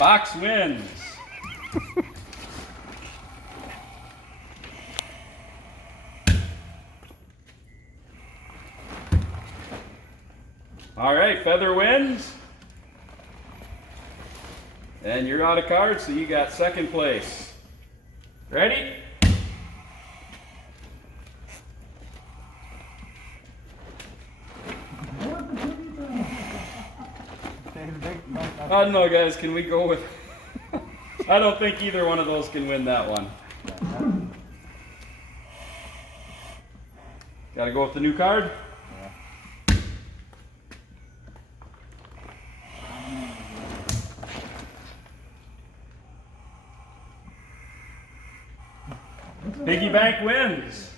Fox wins. All right, Feather wins. And you're out of cards, so you got second place. Ready? I don't know, guys. Can we go with... I don't think either one of those can win that one. Got to go with the new card? Piggy Bank wins.